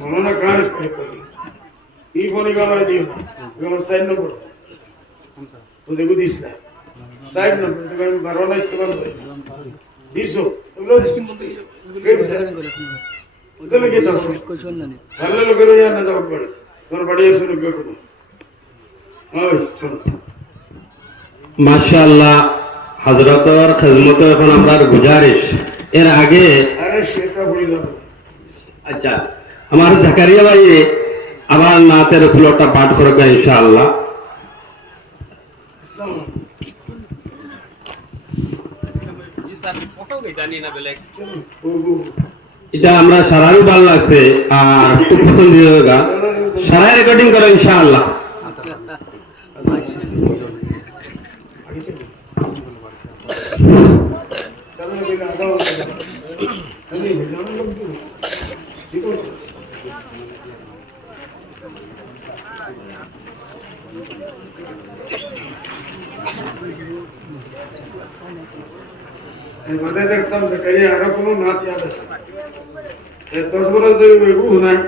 মনে কাজ এই বলি গামার দিও গামার সাইড নম্বর ওদের বুঝিস না সাইড নম্বর তুমি 12 না ইস্তেমাল করে দিছো ওগুলো ওদের কি তো কোশ্চেন না ভালো লোকের জানা না যাও পড়ে তোর বাড়ি এসে লোক করো ওই চল মাশাআল্লাহ হযরতর খিদমতে এখন আমরা গুজারিশ এর আগে আরে সেটা বলি না আচ্ছা আমার জাকারিয়া ভাই আবার নাতের ফ্লোরটা পাঠ করবে ইনশাআল্লাহ। এটা আমরা সারাই ভালো লাগছে আর খুব পছন্দ হয়েগা সারাই রেকর্ডিং করো ইনশাআল্লাহ। मैं देखता हूँ कहीं आरा कोनो नाच याद है ये 10 बरस से वो होना है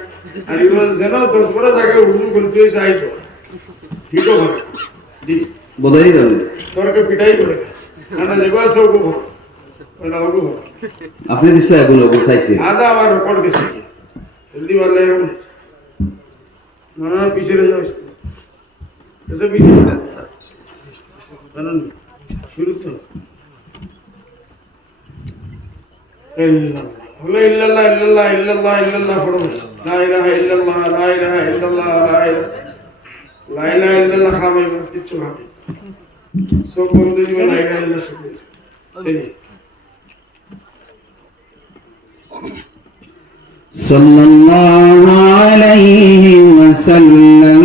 अरे वो जना 10 बरस आगे उर्दू बोलते हैं आई तो ठीक हो गया जी बधाई दो तोर के पिटाई करेगा ना लेवा सब को ना वो আপনি দিছলে এগুলো বুঝাইছি आधा हमारा रिकॉर्ड कैसे जल्दी वाले ना पीछे रह जाओ कैसे पीछे बनन शुरू तो لا إلا الله إلا الله إلا الله إلا الله فرض لا إله إلا الله لا إله إلا الله لا إله إلا الله خامي تيجو خامي سو بندو جي لا إله إلا الله شكر چلیے صلى الله عليه وسلم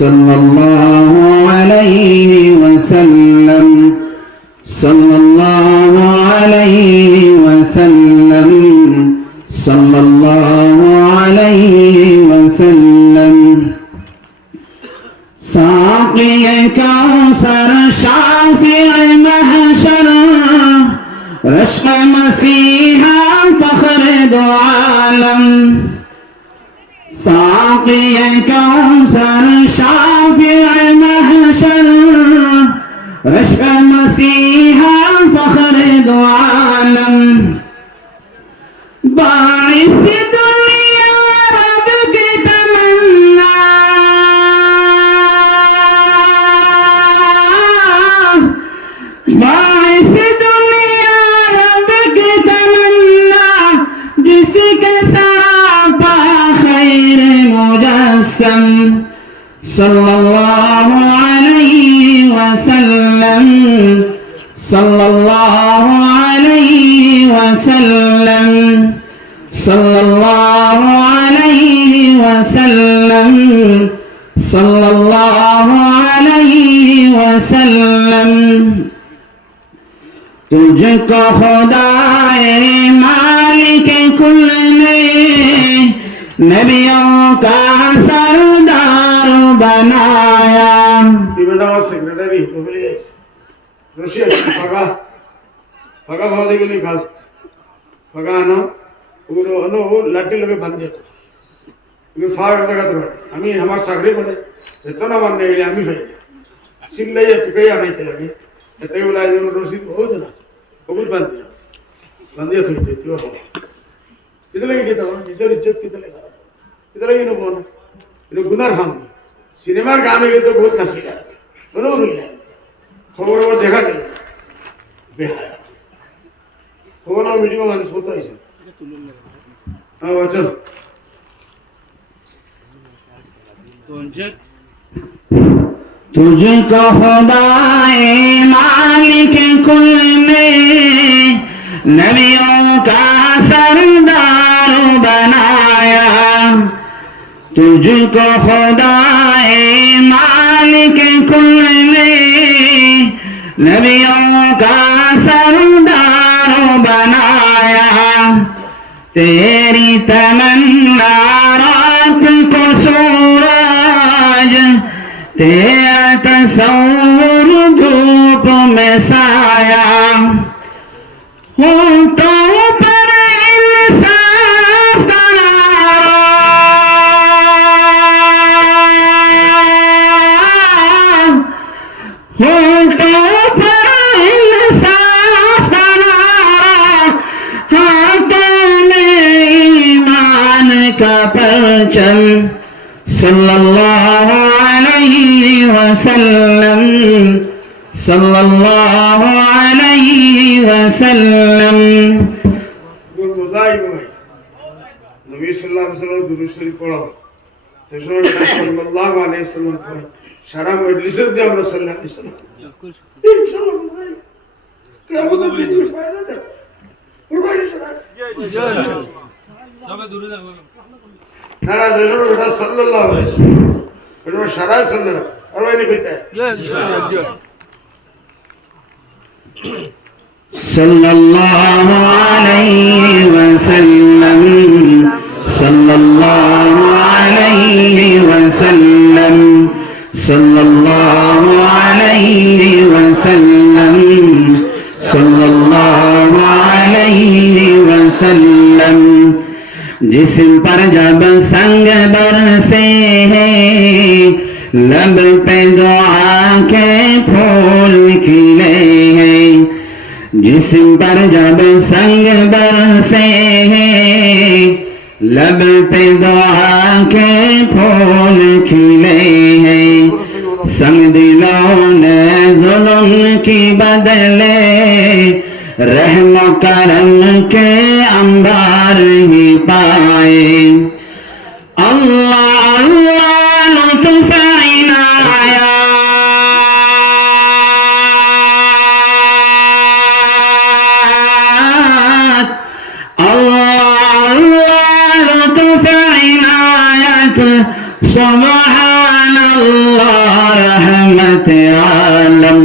صلى الله عليه وسلم صلى الله عليه وسلم صلى الله عليه وسلم ساقي كوثر شافع محشر رشق مسيحا فخر دو عالم ساقي كوثر شافع محشر رشق مسيحا فخر دو عالم باعث دنیا رب کی تمنا باعث دنیا رب کی تمنا جس کے سراپا خیر مجسم صلی اللہ علیہ وسلم صلی اللہ علیہ وسلم صلی اللہ علیہ وسلم صلی اللہ علیہ وسلم تجھ کو خدائے مالک کل نے نبیوں کا سردار بنایا इवेंट आवर सेक्रेटरी मोबिलियस रशिया फगा भाव देके निकाल फगा आनो उगरो अनो लाठी लगे बांध दिया ये फाड़ लगा तो हमें हमारे सागरे बने तो ना मानने के लिए हमें भाई सिंह नहीं है तो कहीं आने के लिए तो ये वाला जो रोसी हो जाना बहुत बांध दिया तो हो कितने लगे कितना इसे इज्जत कितने लगे ना बोल ये गुनाह हम सिनेमा गाने के तो बहुत नसीब है दोनों रुई है खबर वो देखा चल बेहाया खबर वो वीडियो में सोता ही से हाँ वो चल तुझको खुदाए मालिक कुल ने नबियों का सरदार बनाया तुझको खुदाए मालिक कुल ने नबियों का सरदार बनाया तेरी तमन्ना रात को सूरज तेरा तस्वुर धूप में साया होठों पर इंसान का परचम सल्लल्लाहु अलैहि वसल्लम सल्लल्लाहु अलैहि वसल्लम। বোঝাই নয় নবী সাল্লাল্লাহু আলাইহি ওয়াসাল্লাম দুরূদ শরীফ পড়ো তো সাল্লাল্লাহু আলাইহি ওয়াসাল্লাম পড়ো সারা মজলিসে দিয়ে আমরা সাল্লাল্লাহু আলাইহি ওয়াসাল্লাম ইনশাআল্লাহ ভাই কিয়ামত দিন ফায়দা দেব কুরবানি সালাত সবাই দূরে যাবে না না জরুর এটা সাল্লাল্লাহু আলাইহি ওয়াসাল্লাম এটা সারা সাল্লাল্লাহু আর ভাই কইতে सल्लल्लाहु अलैहि वसल्लम सल्लल्लाहु अलैहि वसल्लम सल्लल्लाहु अलैहि वसल्लम सल्लल्लाहु अलैहि वसल्लम। जिस्म पर जब संग बरसे हैं लब पे दुआ के फूल खिले हैं। जिस्म पर जब संग बरसे हैं लब पे दुआ के फूल खिले हैं। संग दिलों ने जुल्म की बदले रहम करम के अंबार ही पाए। अल्लाह अल्लाह लुत्फ़ इनायत अल्लाह अल्लाह लुत्फ़ इनायत सुब्हानल्लाह रहमत आलम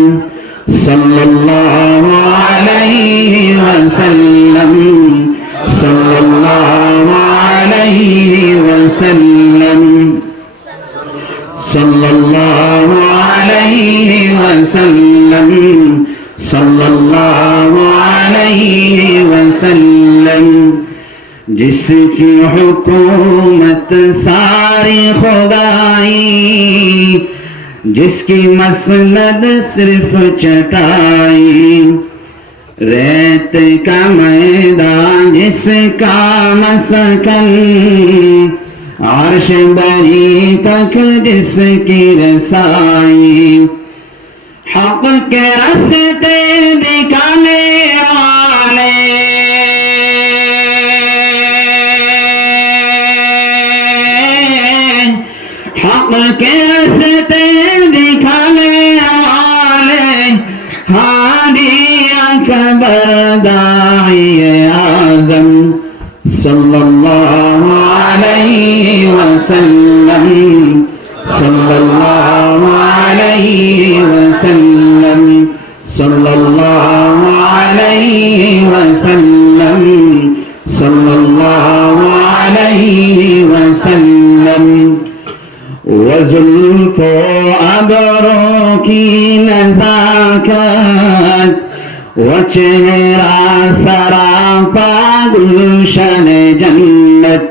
सल्लल्लाहु अलैहि वसल्लम सल्लल्लाहु अलैहि वसल्लम सल्लल्लाहु अलैहि वसल्लम सल्लल्लाहु अलैहि वसल्लम। जिसकी हुकूमत सारी खुदाई जिसकी मसनद सिर्फ चटाई रेत का मैदान जिसका मसकन अर्श बरी तक जिसकी रसाई हक के रास्ते दिखाने वाले हक के रास्ते दिखाने वाले हादी अकबर दाई आज़म सल्लल्लाहु अलैहि वसल्लम सल्लल्लाहु अलैहि वसल्लम सल्लल्लाहु अलैहि वसल्लम सल्लल्लाहु अलैहि वसल्लम। वज़ुल्फ़ो अबरों की नज़ाकत वो चेहरा सरापा गुलशन जन्नत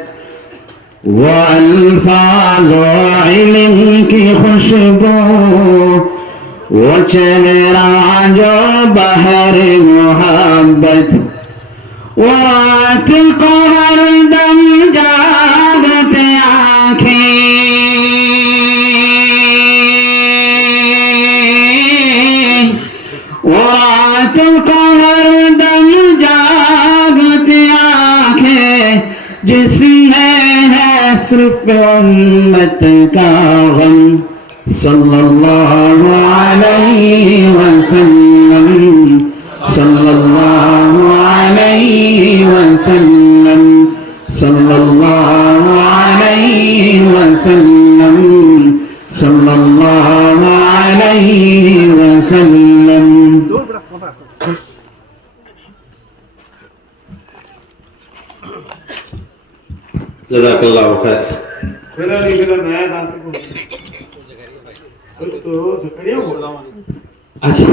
वो अल्फाज़ इल्म की खुशबू वो चेहरा जो बहर मोहब्बत वो आतिक़ हरदम जागते आँखें वो आतिक़ हरदम जागते आँखें जिसमें है सिर्फ उम्मत का गम सल्लल्लाहु अलैहि वसल्लम सल्लल्लाहु अलैहि वसल्लम सल्लल्लाहु अलैहि वसल्लम सल्लल्लाहु अलैहि वसल्लम। जज़ाकल्लाहु खैर। फिर निकला नया दांत को तो सकरिया बोला अच्छा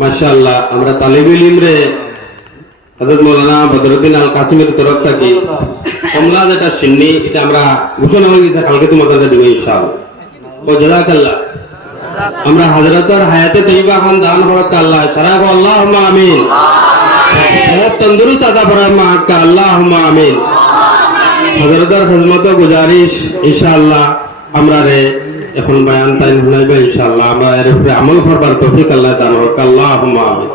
মাশাআল্লাহ আমরা তালিবুল ইলমরে হযরত মাওলানা বদরুদ্দিন আল কাসিমের তরফ থেকে কমলা যেটা সিন্নি এটা আমরা ঘোষণা হয়ে গেছে কালকে তোমাদের দেব ইনশাআল্লাহ। ও জাযাকাল্লাহ। আমরা হযরতের হায়াতে তৈবা খান দান হরক আল্লাহ সারা আল্লাহুম্মা আমিন সব তন্দুরুস্ত আতা ফরমা কা আল্লাহুম্মা আমিন হযরতের খিদমত গুজারিশ ইনশাআল্লাহ আমরা রে এখন বয়ান তাই শুনাইবে ইনশাআল্লাহ আমরা এর উপরে আমল করবার তৌফিক আল্লাহ দান হরক আল্লাহুম্মা আমিন